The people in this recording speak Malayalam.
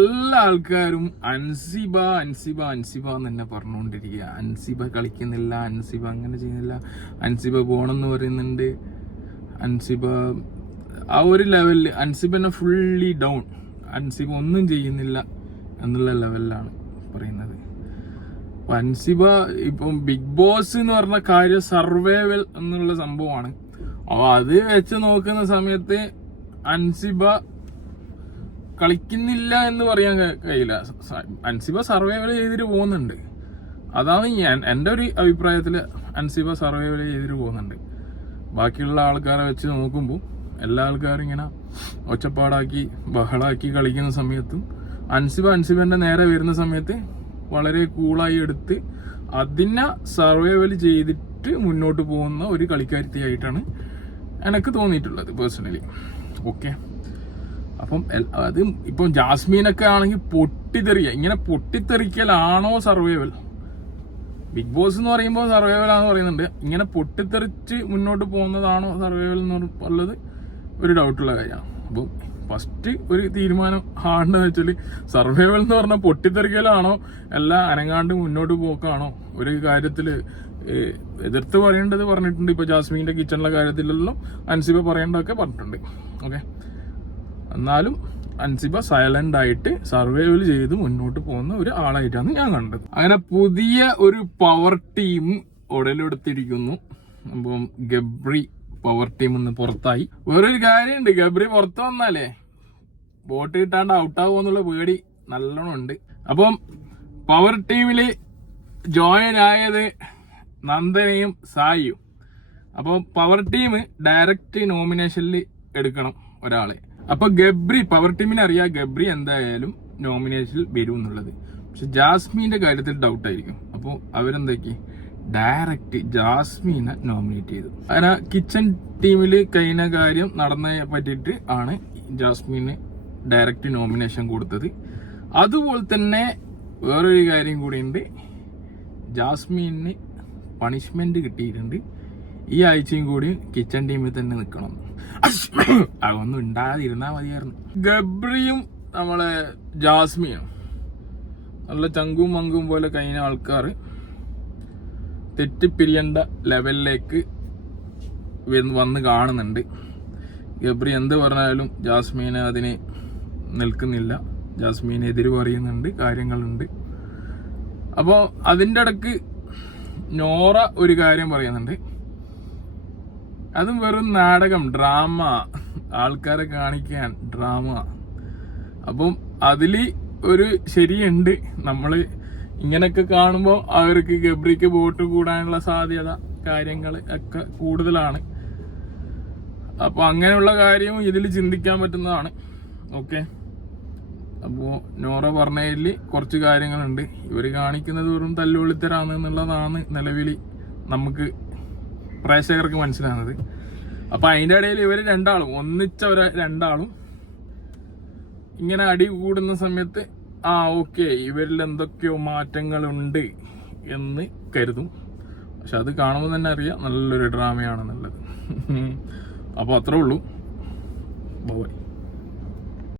എല്ലാ ആൾക്കാരും അൻസിബ അൻസിബ അൻസിബ എന്ന് തന്നെ പറഞ്ഞുകൊണ്ടിരിക്കുക. അൻസിബ കളിക്കുന്നില്ല അൻസിബ അങ്ങനെ ചെയ്യുന്നില്ല. അൻസിബ പോണെന്ന് പറയുന്നുണ്ട്. അൻസിബ ആ ഒരു ലെവലിൽ അൻസിബനെ ഫുള്ളി ഡൗൺ അൻസിബ ഒന്നും ചെയ്യുന്നില്ല എന്നുള്ള ലെവലിലാണ് പറയുന്നത്. അൻസിബ ഇപ്പം ബിഗ് ബോസ് എന്ന് പറഞ്ഞ കാര്യം സർവൈവൽ എന്നുള്ള സംഭവമാണ്. അപ്പൊ അത് വെച്ച് നോക്കുന്ന സമയത്ത് അൻസിബ കളിക്കുന്നില്ല എന്ന് പറയാൻ കഴിയില്ല. അൻസിബ സർവൈവൽ ചെയ്തിട്ട് പോകുന്നുണ്ട്. അതാണ് ഞാൻ എന്റെ ഒരു അഭിപ്രായത്തിൽ അൻസിബ സർവൈവൽ ചെയ്തിട്ട് പോകുന്നുണ്ട്. ബാക്കിയുള്ള ആൾക്കാരെ വെച്ച് നോക്കുമ്പോൾ എല്ലാ ആൾക്കാരും ഇങ്ങനെ ഒച്ചപ്പാടാക്കി ബഹളാക്കി കളിക്കുന്ന സമയത്തും അൻസിബ അൻസിബന്റെ നേരെ വരുന്ന സമയത്ത് വളരെ കൂളായി എടുത്ത് അതിനെ സർവൈവൽ ചെയ്തിട്ട് മുന്നോട്ട് പോകുന്ന ഒരു കളിക്കാരിയായിട്ടാണ് എനിക്ക് തോന്നിയിട്ടുള്ളത് പേഴ്സണലി ഓക്കെ അപ്പം അത് ഇപ്പം ജാസ്മീനൊക്കെ ആണെങ്കിൽ പൊട്ടിത്തെറിയ ഇങ്ങനെ പൊട്ടിത്തെറിക്കലാണോ സർവൈവൽ ബിഗ് ബോസ് എന്ന് പറയുമ്പോൾ സർവൈവൽ ആണെന്ന് പറയുന്നുണ്ട്. ഇങ്ങനെ പൊട്ടിത്തെറിച്ച് മുന്നോട്ട് പോകുന്നതാണോ സർവൈവൽ എന്ന് പറയുന്നത് ഒരു ഡൗട്ടുള്ള കാര്യമാണ്. അപ്പം ഫസ്റ്റ് ഒരു തീരുമാനം ആണെന്ന് വെച്ചാൽ സർവൈവൽ എന്ന് പറഞ്ഞാൽ പൊട്ടിത്തെറിക്കലാണോ? അല്ല അനങ്ങാണ്ട് മുന്നോട്ട് പോക്കാണോ? ഒരു കാര്യത്തിൽ എതിർത്ത് പറയേണ്ടത് പറഞ്ഞിട്ടുണ്ട്. ഇപ്പൊ ജാസ്മീന്റെ കിച്ചണിലെ കാര്യത്തിലെല്ലാം അൻസിബ പറയേണ്ടതൊക്കെ പറഞ്ഞിട്ടുണ്ട്. ഓക്കെ എന്നാലും അൻസിബ സൈലന്റ് ആയിട്ട് സർവൈവൽ ചെയ്ത് മുന്നോട്ട് പോകുന്ന ഒരു ആളായിട്ടാണ് ഞാൻ കണ്ടത്. അങ്ങനെ പുതിയ ഒരു പവർ ടീം ഉടലെടുത്തിരിക്കുന്നു. അപ്പം ഗബ്രി പവർ ടീം ഒന്ന് പുറത്തായി. വേറൊരു കാര്യമുണ്ട്. ഗബ്രി പുറത്ത് വന്നാലേ ബോട്ട് കിട്ടാണ്ട് ഔട്ടാകുമെന്നുള്ള പേടി നല്ലോണം ഉണ്ട്. അപ്പം പവർ ടീമിൽ ജോയിൻ ആയത് നന്ദനയും സായിയും. അപ്പോൾ പവർ ടീം ഡയറക്റ്റ് നോമിനേഷനിൽ എടുക്കണം ഒരാളെ. അപ്പൊ ഗബ്രി പവർ ടീമിനെ അറിയാ ഗബ്രി എന്തായാലും നോമിനേഷനിൽ വരും എന്നുള്ളത്. പക്ഷെ ജാസ്മിന്റെ കാര്യത്തിൽ ഡൗട്ട് ആയിരിക്കും. അപ്പോൾ അവരെന്തൊക്കെ? ഡയറക്റ്റ് ജാസ്മിനെ നോമിനേറ്റ് ചെയ്തു. അങ്ങനെ കിച്ചൺ ടീമിൽ കഴിഞ്ഞ കാര്യം നടന്നതിനെ പറ്റിയിട്ട് ആണ് ജാസ്മിന് ഡയറക്റ്റ് നോമിനേഷൻ കൊടുത്തത്. അതുപോലെ തന്നെ വേറൊരു കാര്യം കൂടിയുണ്ട്. ജാസ്മിന് പണിഷ്മെന്റ് കിട്ടിയിട്ടുണ്ട്. ഈ ആഴ്ചയും കൂടി കിച്ചൺ ടീമിൽ തന്നെ നിൽക്കണം അതൊന്നും ഉണ്ടാതിരുന്നാ മതിയായിരുന്നു. ഗബ്രിയും നമ്മളെ ജാസ്മിയും നല്ല ചങ്കും മങ്കും പോലെ കഴിഞ്ഞ ആൾക്കാർ തെറ്റിപ്പിരിയേണ്ട ലെവലിലേക്ക് വന്ന് കാണുന്നുണ്ട്. ഗബ്രി എന്ത് പറഞ്ഞാലും ജാസ്മീന് അതിന് നിൽക്കുന്നില്ല. ജാസ്മീനെ എതിര് പറയുന്നുണ്ട് കാര്യങ്ങളുണ്ട്. അപ്പോൾ അതിന്റെ ഇടയ്ക്ക് നോറ ഒരു കാര്യം പറയുന്നുണ്ട്. അതും വെറും നാടകം ഡ്രാമ. ആൾക്കാരെ കാണിക്കാൻ ഡ്രാമ. അപ്പം അതിൽ ഒരു ശരിയുണ്ട്. നമ്മൾ ഇങ്ങനെയൊക്കെ കാണുമ്പോൾ അവർക്ക് ഗബ്രിക്ക് വോട്ട് കൂടാനുള്ള സാധ്യത കാര്യങ്ങൾ ഒക്കെ കൂടുതലാണ്. അപ്പോൾ അങ്ങനെയുള്ള കാര്യവും ഇതിൽ ചിന്തിക്കാൻ പറ്റുന്നതാണ്. ഓക്കെ? അപ്പോൾ നോറ പറഞ്ഞതിൽ കുറച്ച് കാര്യങ്ങളുണ്ട്. ഇവർ കാണിക്കുന്നത് വെറും തല്ലുവിളിത്തരാണ് എന്നുള്ളതാണ് നിലവിൽ നമുക്ക് പ്രേക്ഷകർക്ക് മനസ്സിലാകുന്നത് അപ്പൊ അതിന്റെ ഇടയിൽ ഇവർ രണ്ടാളും ഒന്നിച്ച ഒരു രണ്ടാളും ഇങ്ങനെ അടി കൂടുന്ന സമയത്ത് ആ ഓക്കെ ഇവരിൽ എന്തൊക്കെയോ മാറ്റങ്ങളുണ്ട് എന്ന് കരുതും. പക്ഷെ അത് കാണുമ്പോൾ തന്നെ അറിയാം നല്ലൊരു ഡ്രാമയാണെന്നുള്ളത്. അപ്പോൾ അത്രേ ഉള്ളൂ. ബോയ്